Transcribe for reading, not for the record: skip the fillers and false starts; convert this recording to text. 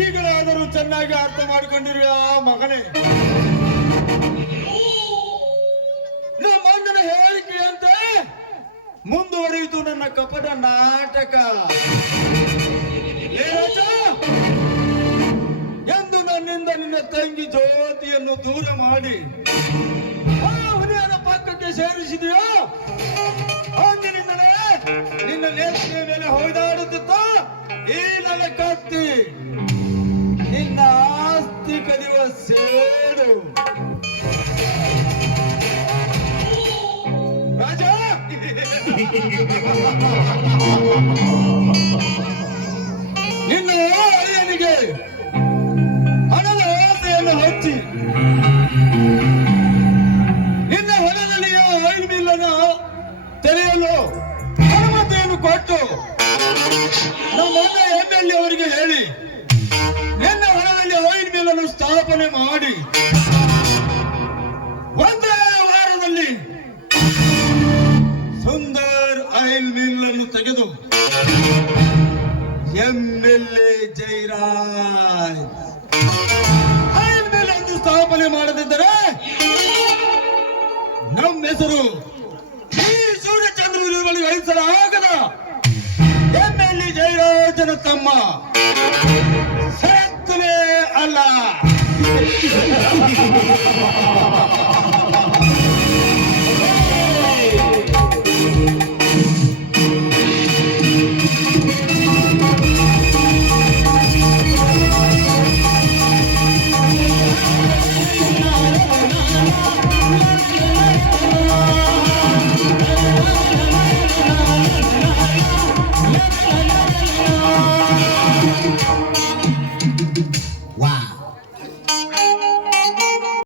ಈಗಲಾದರೂ ಚೆನ್ನಾಗಿ ಅರ್ಥ ಮಾಡಿಕೊಂಡಿರುವ ಮಗನೇ, ನಮ್ಮಣ್ಣನ ಹೇಳಿಕೆಯಂತೆ ಮುಂದುವರಿಯಿತು ನನ್ನ ಕಪಟ ನಾಟಕ. ಎಂದು ನನ್ನಿಂದ ನಿನ್ನ ತಂಗಿ ಜ್ಯೋತಿಯನ್ನು ದೂರ ಮಾಡಿ ಆ ಹುಲಿಯನ ಪಕ್ಕಕ್ಕೆ ಸೇರಿಸಿದೆಯೋ, ಅಂದಿನಿಂದಲೇ ನಿನ್ನ ನೇತ್ರಿಯ ಮೇಲೆ ಹೊಯ್ದಾಡುತ್ತಿದ್ದ ಈ ನನ್ನ ಕತ್ತಿ ನಿನ್ನ ಆಸ್ತಿ ಕದಿಯುವ ಸೇಡು. ರಾಜ, ನಿನ್ನ ಅಳಿಯನಿಗೆ ಹಣದ ಆಸೆಯನ್ನು ಹಚ್ಚಿ ನಿನ್ನ ಹೊಲದಲ್ಲಿಯ ಆಯಿಲ್ ಮಿಲ್ಲನ್ನು ತೆರೆಯಲು ಅನುಮತಿಯನ್ನು ಕೊಟ್ಟು ನಮ್ಮ MLA ಅವರಿಗೆ ಹೇಳಿ ನಿನ್ನ ಹೊಲದಲ್ಲಿ ಆಯಿಲ್ ಮಿಲ್ಲನ್ನು ಸ್ಥಾಪನೆ ಮಾಡಿ ಒಂದೇ ವಾರದಲ್ಲಿ ಸುಂದರ್ ಆಯಿಲ್ ಮಿಲ್ ಅನ್ನು ತೆಗೆದು MLA ಜೈರಾಜ್ ಆಯಿಲ್ ಮಿಲ್ ಎಂದು ಸ್ಥಾಪನೆ ಮಾಡದಿದ್ದರೆ ನಮ್ಮ ಹೆಸರು ಈ ಸೂರ್ಯಚಂದ್ರ ವಹಿಸಲಾಗದ